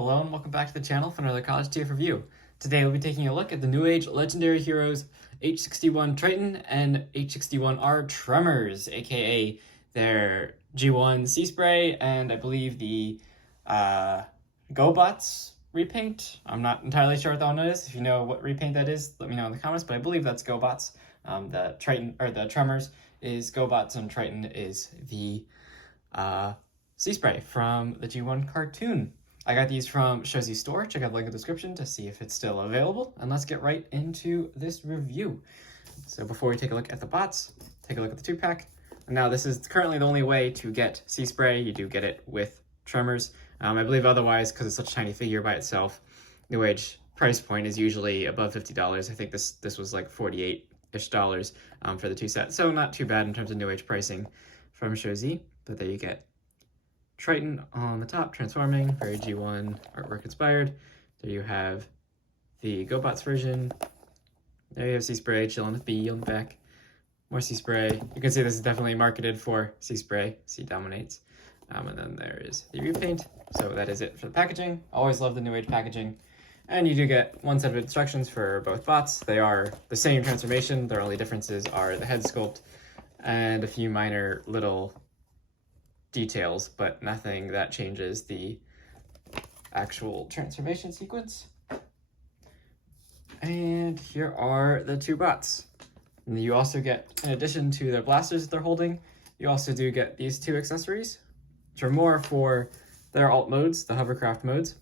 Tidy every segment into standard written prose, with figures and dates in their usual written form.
Hello and welcome back to the channel for another College TF review. Today we'll be taking a look at the Newage Legendary Heroes H61 Triton and H61R Tremors, aka their G1 Seaspray and I believe the GoBots repaint. I'm not entirely sure what that one is. If you know what repaint that is, let me know in the comments, but I believe that's GoBots. The Triton or the Tremors is GoBots and Triton is the Seaspray from the G1 cartoon. I got these from Showsy's store. Check out the link in the description to see if it's still available. And let's get right into this review. So before we take a look at the bots, take a look at the 2-pack. And now this is currently the only way to get Seaspray. You do get it with Tremors. I believe otherwise, because it's such a tiny figure by itself, Newage price point is usually above $50. I think this was like $48-ish for the 2 sets. So not too bad in terms of Newage pricing from Showsy. But there you get Triton on the top, transforming, very G1 artwork inspired. There you have the GoBots version. There you have Seaspray chilling with B on the back. More Seaspray. You can see this is definitely marketed for Seaspray. C dominates. And then there is the repaint. So that is it for the packaging. Always love the Newage packaging. And you do get one set of instructions for both bots. They are the same transformation. Their only differences are the head sculpt and a few minor little details, but nothing that changes the actual transformation sequence. And here are the 2 bots. And you also get, in addition to their blasters that they're holding, you also do get these 2 accessories, which are more for their alt modes, the hovercraft modes.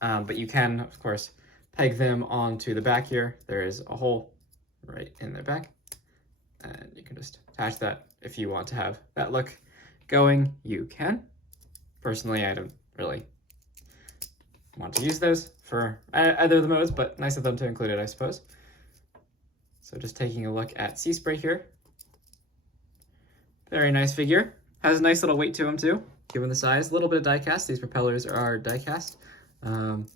But you can, of course, peg them onto the back here. There is a hole right in their back, and you can just attach that if you want to have that look going. You can. Personally, I don't really want to use those for either of the modes, but nice of them to include it, I suppose. So just taking a look at Seaspray here. Very nice figure. Has a nice little weight to him too, given the size. A little bit of die cast. These propellers are die cast. Can't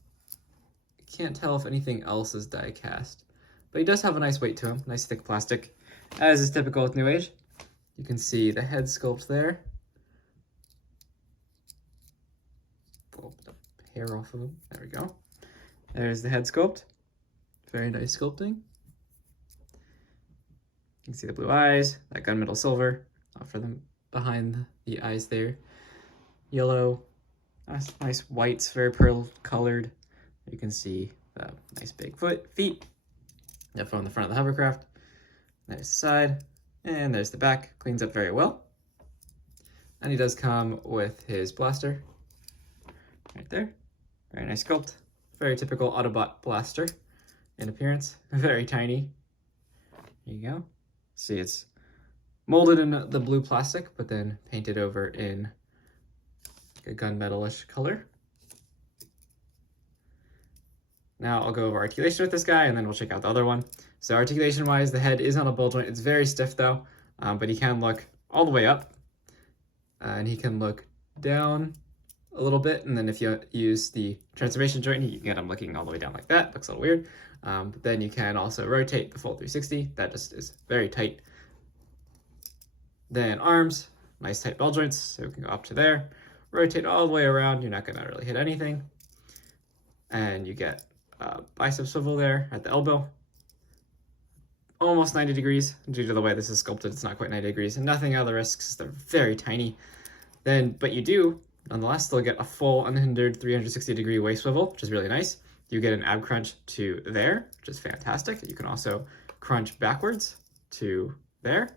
tell if anything else is die cast, but he does have a nice weight to him. Nice thick plastic, as is typical with Newage. You can see the head sculpt there. Pull the hair off of him. There we go. There's the head sculpt. Very nice sculpting. You can see the blue eyes, that gunmetal silver for them behind the eyes there. Yellow, nice whites, very pearl colored. You can see the nice big feet. Up on the front of the hovercraft. There's the side, and there's the back. Cleans up very well. And he does come with his blaster right there. Very nice sculpt. Very typical Autobot blaster in appearance. Very tiny. There you go. See, it's molded in the blue plastic, but then painted over in a gunmetal-ish color. Now I'll go over articulation with this guy, and then we'll check out the other one. So articulation-wise, the head is on a ball joint. It's very stiff, though, but he can look all the way up, and he can look down a little bit, and then if you use the transformation joint, you can get him looking all the way down like that. Looks a little weird. But then you can also rotate the full 360. That just is very tight. Then arms, nice tight ball joints, so we can go up to there. Rotate all the way around. You're not going to really hit anything. And you get bicep swivel there at the elbow. Almost 90 degrees. Due to the way this is sculpted, it's not quite 90 degrees. And nothing out of the risks. They're very tiny. But you do, nonetheless, still get a full unhindered 360-degree waist swivel, which is really nice. You get an ab crunch to there, which is fantastic. You can also crunch backwards to there.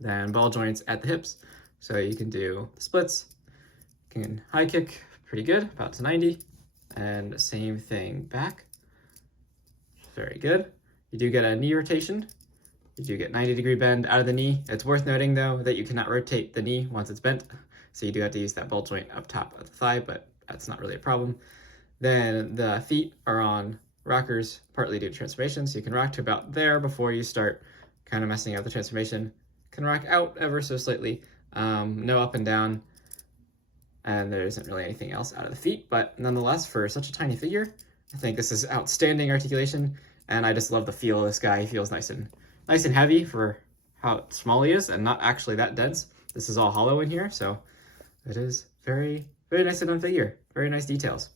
Then ball joints at the hips. So you can do the splits. You can high kick pretty good, about to 90. And same thing back. Very good. You do get a knee rotation. You do get 90-degree bend out of the knee. It's worth noting, though, that you cannot rotate the knee once it's bent. So you do have to use that ball joint up top of the thigh, but that's not really a problem. Then the feet are on rockers, partly due to transformation. So you can rock to about there before you start kind of messing up the transformation. Can rock out ever so slightly. No up and down. And there isn't really anything else out of the feet, but nonetheless, for such a tiny figure, I think this is outstanding articulation, and I just love the feel of this guy. He feels nice and heavy for how small he is, and not actually that dense. This is all hollow in here, so it is very, very nicely done figure. Very nice details.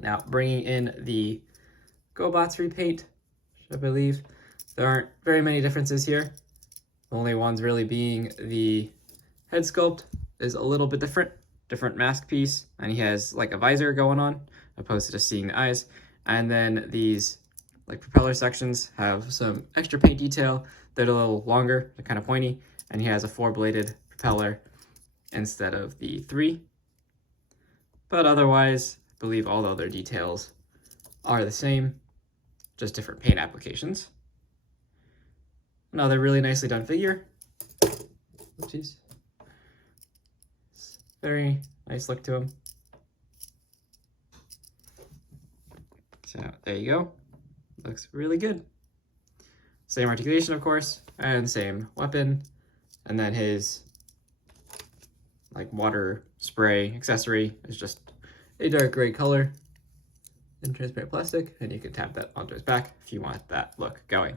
Now, bringing in the GoBots repaint, I believe. There aren't very many differences here. The only ones really being the head sculpt is a little bit different mask piece, and he has like a visor going on, opposed to just seeing the eyes. And then these like propeller sections have some extra paint detail. They're a little longer, they're kind of pointy, and he has a 4-bladed propeller instead of the 3. But otherwise, I believe all the other details are the same, just different paint applications. Another really nicely done figure. Oopsies. Very nice look to him. So there you go. Looks really good. Same articulation, of course, and same weapon. And then his like water spray accessory is just a dark gray color in transparent plastic, and you can tap that onto his back if you want that look going.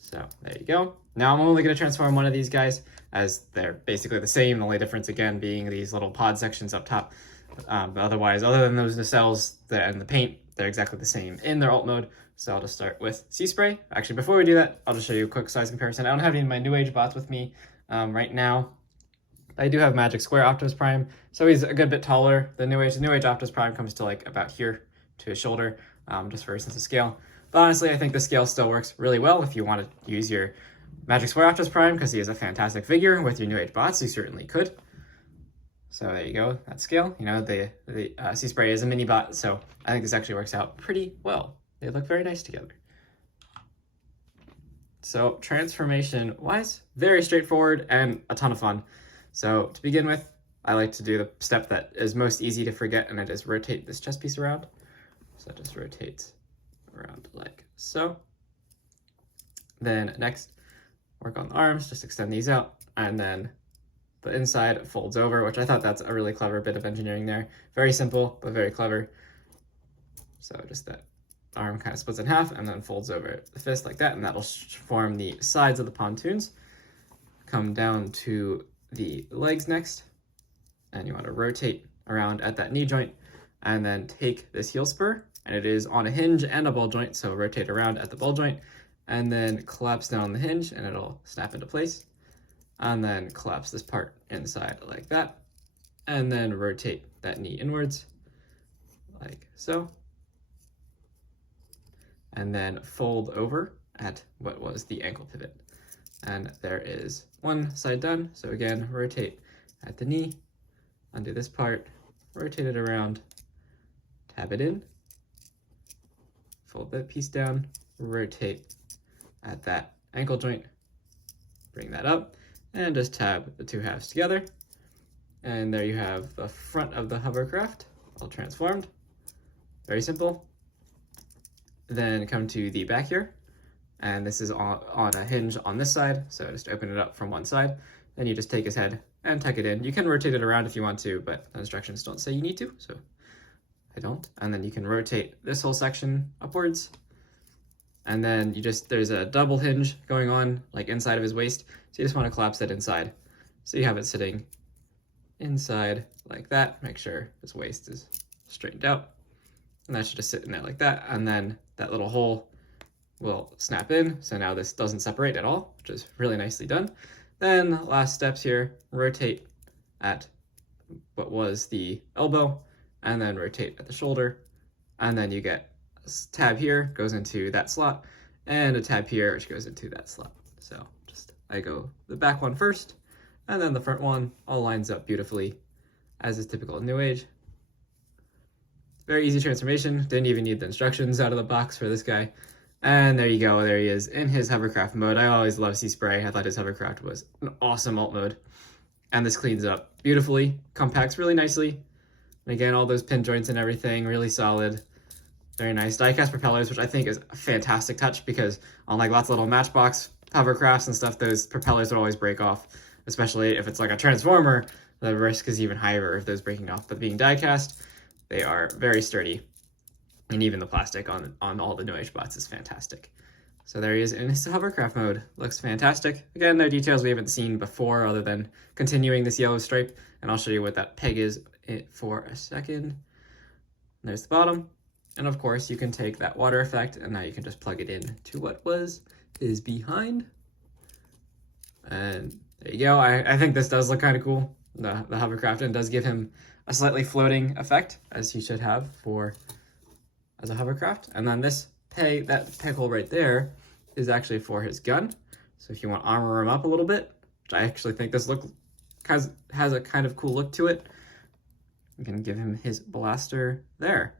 So there you go. Now I'm only going to transform one of these guys, as they're basically the same, the only difference again being these little pod sections up top. But otherwise, other than those nacelles and the paint, they're exactly the same in their alt mode. So I'll just start with Seaspray. Actually, before we do that, I'll just show you a quick size comparison. I don't have any of my Newage bots with me right now. I do have Magic Square Optimus Prime, so he's a good bit taller than Newage. The Newage Optimus Prime comes to like about here to his shoulder, just for a sense of scale. But honestly, I think the scale still works really well if you want to use your Magic Square Optimus Prime, because he is a fantastic figure. With your Newage bots, you certainly could. So there you go, that scale. You know, the Seaspray is a mini bot, so I think this actually works out pretty well. They look very nice together. So transformation-wise, very straightforward and a ton of fun. So to begin with, I like to do the step that is most easy to forget, and it is rotate this chest piece around. So it just rotates around like so. Then next, work on the arms, just extend these out, and then the inside folds over, which I thought that's a really clever bit of engineering there. Very simple, but very clever. So just that arm kind of splits in half and then folds over the fist like that, and that'll form the sides of the pontoons. Come down to the legs next, and you want to rotate around at that knee joint, and then take this heel spur, and it is on a hinge and a ball joint, so rotate around at the ball joint, and then collapse down the hinge, and it'll snap into place. And then collapse this part inside like that, and then rotate that knee inwards like so, and then fold over at what was the ankle pivot. And there is one side done. So again, rotate at the knee, undo this part, rotate it around, tab it in, fold that piece down, rotate at that ankle joint, bring that up, and just tab the two halves together. And there you have the front of the hovercraft all transformed. Very simple. Then come to the back here, and this is on a hinge on this side, so just open it up from one side. Then you just take his head and tuck it in. You can rotate it around if you want to, but the instructions don't say you need to, so I don't. And then you can rotate this whole section upwards. And then there's a double hinge going on like inside of his waist, so you just want to collapse that inside. So you have it sitting inside like that. Make sure his waist is straightened out, and that should just sit in there like that. And then that little hole will snap in, so now this doesn't separate at all, which is really nicely done. Then last steps here, rotate at what was the elbow, and then rotate at the shoulder, and then you get tab here goes into that slot, and a tab here which goes into that slot. So I go the back one first, and then the front one all lines up beautifully, as is typical in Newage. Very easy transformation, didn't even need the instructions out of the box for this guy. And there you go, there he is in his hovercraft mode. I always love Seaspray. I thought his hovercraft was an awesome alt mode. And this cleans up beautifully, compacts really nicely. And again, all those pin joints and everything, really solid. Very nice. Die-cast propellers, which I think is a fantastic touch, because on like lots of little Matchbox hovercrafts and stuff, those propellers would always break off, especially if it's like a Transformer. The risk is even higher of those breaking off. But being die-cast, they are very sturdy. And even the plastic on all the Newage bots is fantastic. So there he is in his hovercraft mode. Looks fantastic. Again, there are details we haven't seen before other than continuing this yellow stripe. And I'll show you what that peg is it for a second. There's the bottom. And of course you can take that water effect and now you can just plug it in to what is behind. And there you go. I think this does look kind of cool. The hovercraft, and does give him a slightly floating effect, as he should have as a hovercraft. And then that peg hole right there is actually for his gun. So if you want to armor him up a little bit, which I actually think this look has a kind of cool look to it, you can give him his blaster there.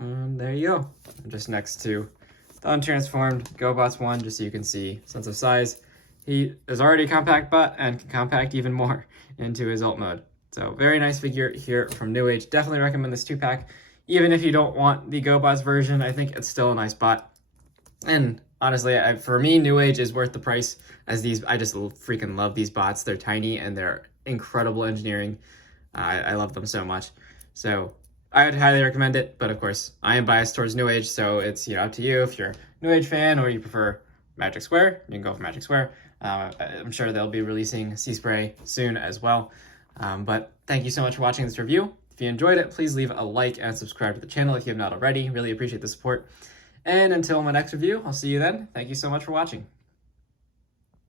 And there you go. Just next to the untransformed GoBots 1, just so you can see sense of size. He is already a compact bot and can compact even more into his ult mode. So very nice figure here from Newage. Definitely recommend this 2-pack. Even if you don't want the GoBots version, I think it's still a nice bot. And honestly, for me, Newage is worth the price, as I just freaking love these bots. They're tiny and they're incredible engineering. I love them so much. So I would highly recommend it, but of course, I am biased towards Newage, so it's up to you. If you're a Newage fan or you prefer Magic Square, you can go for Magic Square. I'm sure they'll be releasing Seaspray soon as well. But thank you so much for watching this review. If you enjoyed it, please leave a like and subscribe to the channel if you have not already. Really appreciate the support. And until my next review, I'll see you then. Thank you so much for watching.